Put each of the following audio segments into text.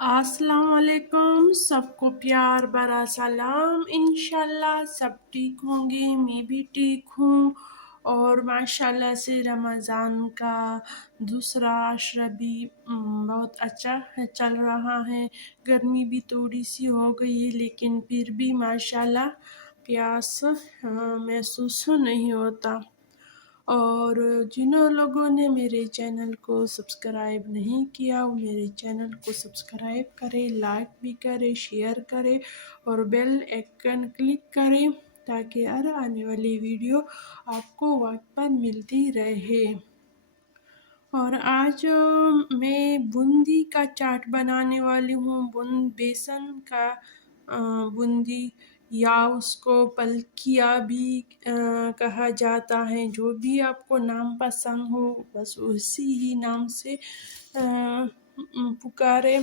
अस्सलाम वालेकुम, सबको प्यार भरा सलाम। इंशाल्लाह सब ठीक होंगे, मैं भी ठीक हूँ। और माशाल्लाह से रमज़ान का दूसरा अशरा भी बहुत अच्छा चल रहा है। गर्मी भी थोड़ी सी हो गई है, लेकिन फिर भी माशाल्लाह प्यास महसूस नहीं होता। और जिन लोगों ने मेरे चैनल को सब्सक्राइब नहीं किया वो मेरे चैनल को सब्सक्राइब करें, लाइक भी करें, शेयर करें और बेल आइकन क्लिक करें ताकि हर आने वाली वीडियो आपको वक्त पर मिलती रहे। और आज मैं बूंदी का चाट बनाने वाली हूँ। बेसन का बूंदी या उसको पलकिया भी कहा जाता है। जो भी आपको नाम पसंद हो बस उसी ही नाम से पुकारे।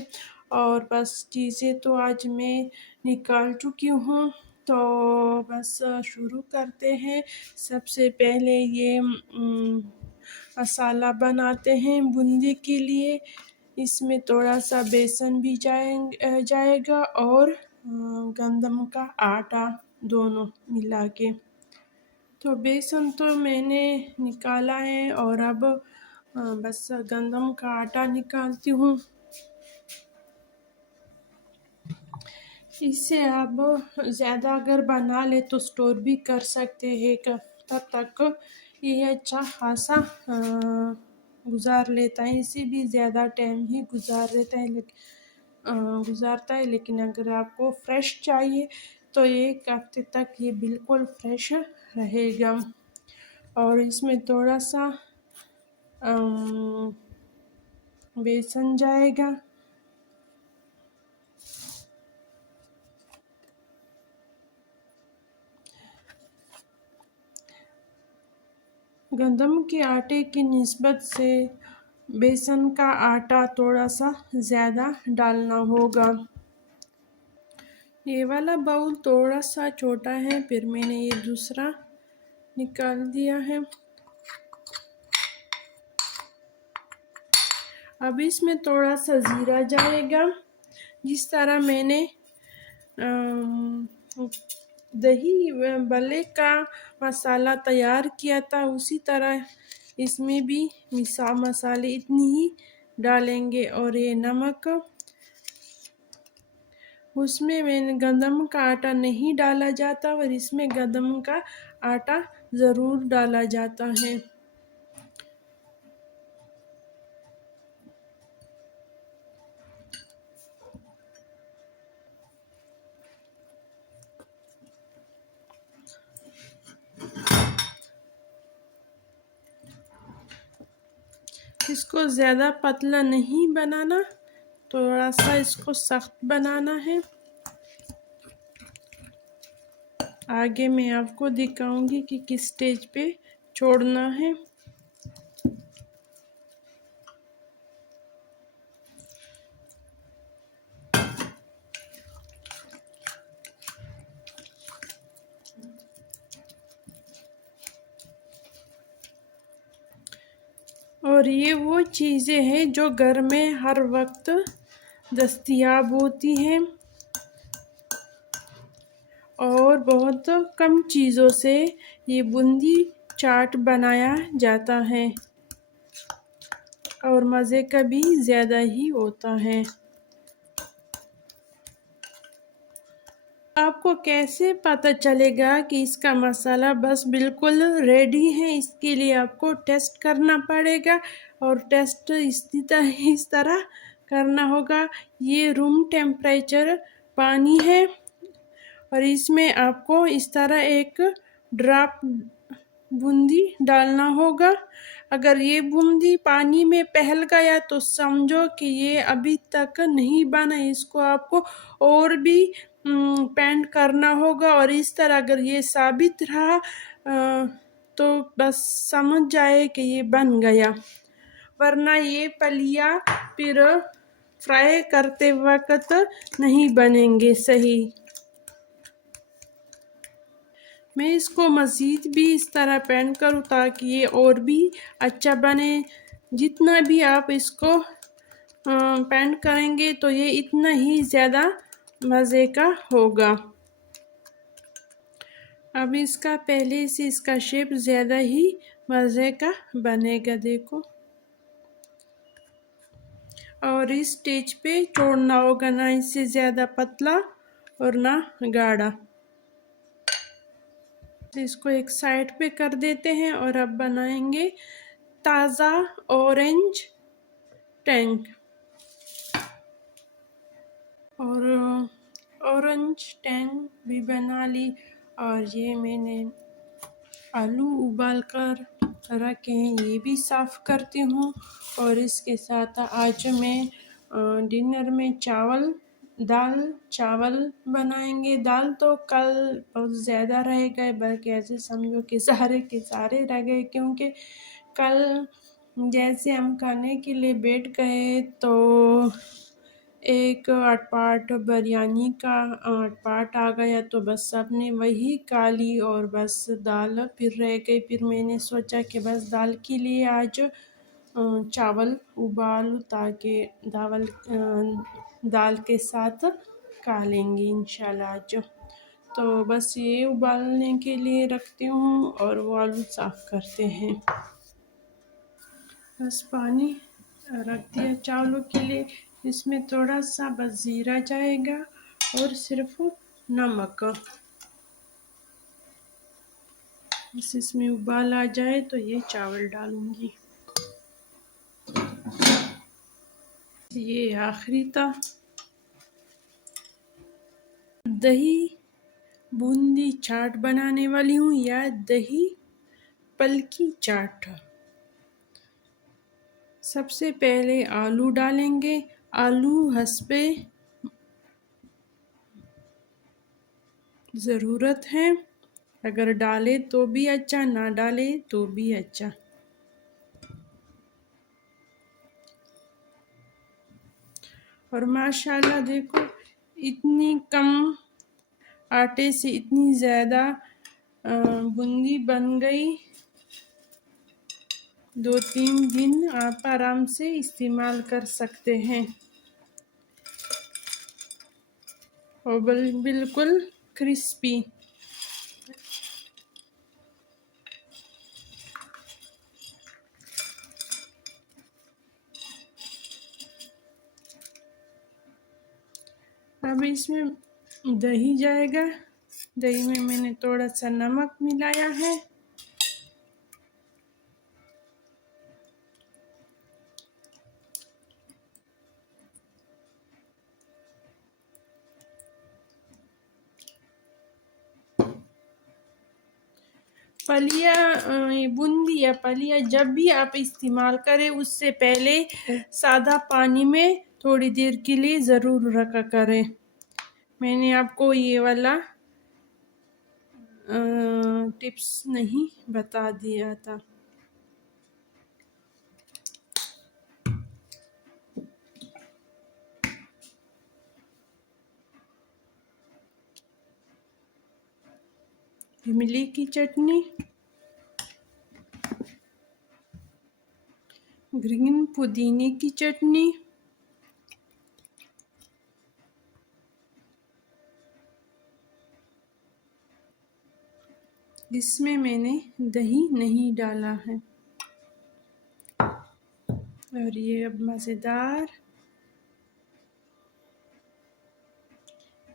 और बस चीज़ें तो आज मैं निकाल चुकी हूँ, तो बस शुरू करते हैं। सबसे पहले ये मसाला बनाते हैं बूंदी के लिए। इसमें थोड़ा सा बेसन भी जाएगा और गंदम का आटा दोनों मिला के। तो बेसन तो मैंने निकाला है और अब बस गंदम का आटा निकालती हूँ। इससे आप ज़्यादा अगर बना ले तो स्टोर भी कर सकते हैं। तब तक ये अच्छा खासा गुजार लेता है। इससे भी ज़्यादा टाइम ही गुजारता है। लेकिन अगर आपको फ्रेश चाहिए तो एक हफ्ते तक ये बिल्कुल फ्रेश रहेगा। और इसमें थोड़ा सा बेसन जाएगा। गंदम के आटे की निस्बत से बेसन का आटा थोड़ा सा ज़्यादा डालना होगा। ये वाला बाउल थोड़ा सा छोटा है, फिर मैंने ये दूसरा निकाल दिया है। अब इसमें थोड़ा सा ज़ीरा जाएगा। जिस तरह मैंने दही भल्ले का मसाला तैयार किया था उसी तरह इसमें भी मसाले इतनी ही डालेंगे। और ये नमक, उसमें मैंने गंदम का आटा नहीं डाला जाता और इसमें गंदम का आटा ज़रूर डाला जाता है। इसको ज़्यादा पतला नहीं बनाना, थोड़ा सा इसको सख्त बनाना है। आगे मैं आपको दिखाऊंगी कि किस स्टेज पे छोड़ना है। और ये वो चीज़ें हैं जो घर में हर वक्त दस्तयाब होती हैं और बहुत कम चीज़ों से ये बूंदी चाट बनाया जाता है और मज़े का भी ज़्यादा ही होता है। आपको कैसे पता चलेगा कि इसका मसाला बस बिल्कुल रेडी है? इसके लिए आपको टेस्ट करना पड़ेगा और टेस्ट इस तरह करना होगा। ये रूम टेम्परेचर पानी है और इसमें आपको इस तरह एक ड्रॉप बूंदी डालना होगा। अगर ये बूंदी पानी में फैल गया तो समझो कि ये अभी तक नहीं बना। इसको आपको और भी पेंट करना होगा और इस तरह अगर ये साबित रहा तो बस समझ जाए कि ये बन गया, वरना ये पलिया फिर फ्राई करते वक्त नहीं बनेंगे सही। मैं इसको मज़ीद भी इस तरह पेंट करूँ ताकि ये और भी अच्छा बने। जितना भी आप इसको पेंट करेंगे तो ये इतना ही ज़्यादा मज़े का होगा। अब इसका पहले से इसका शेप ज़्यादा ही मज़े का बनेगा, देखो। और इस स्टेज पे छोड़ना होगा, ना इससे ज़्यादा पतला और ना गाढ़ा। तो इसको एक साइड पे कर देते हैं और अब बनाएंगे ताज़ा ऑरेंज टैंग। और ऑरेंज टैंग भी बना ली। और ये मैंने आलू उबाल कर रखे हैं, ये भी साफ़ करती हूँ। और इसके साथ आज मैं डिनर में दाल चावल बनाएंगे। दाल तो कल बहुत ज़्यादा रह गए, बल्कि ऐसे समझो कि सारे के सारे रह गए, क्योंकि कल जैसे हम खाने के लिए बैठ गए तो एक अटपाट बिरयानी का अटपाट आ गया, तो बस सबने वही खा ली और बस दाल फिर रह गई। फिर मैंने सोचा कि बस दाल के लिए आज चावल उबालूँ, ताकि दाल के साथ खा लेंगे इंशाल्लाह आज। तो बस ये उबालने के लिए रखती हूँ और वो आलू साफ़ करते हैं। बस पानी रख दिया चावलों के लिए, इसमें थोड़ा सा बस जीरा जाएगा और सिर्फ नमक। बस इसमें उबाल आ जाए तो ये चावल डालूंगी। ये आखिरी था। दही बूंदी चाट बनाने वाली हूँ, या दही पलकी चाट। सबसे पहले आलू डालेंगे। आलू हस्बे ज़रूरत है, अगर डाले तो भी अच्छा, ना डाले तो भी अच्छा। और माशाल्लाह देखो, इतनी कम आटे से इतनी ज़्यादा बूंदी बन गई। 2-3 दिन आप आराम से इस्तेमाल कर सकते हैं और बिल्कुल क्रिस्पी। अब इसमें दही जाएगा। दही में मैंने थोड़ा सा नमक मिलाया है। फलिया बूंदी या फलिया जब भी आप इस्तेमाल करें, उससे पहले सादा पानी में थोड़ी देर के लिए ज़रूर रखा करें। मैंने आपको ये वाला टिप्स नहीं बता दिया था। इमली की चटनी, ग्रीन पुदीने की चटनी, इसमें मैंने दही नहीं डाला है। और ये अब मज़ेदार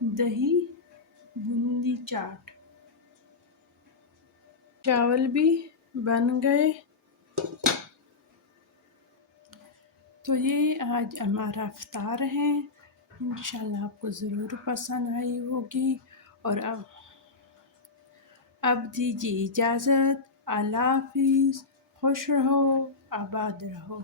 दही बूंदी चाट। चावल भी बन गए। तो ये आज हमारा इफ्तार है। इंशाल्लाह आपको ज़रूर पसंद आई होगी। और अब दीजिए इजाज़त। अल्लाह हाफिज़। खुश रहो, आबाद रहो।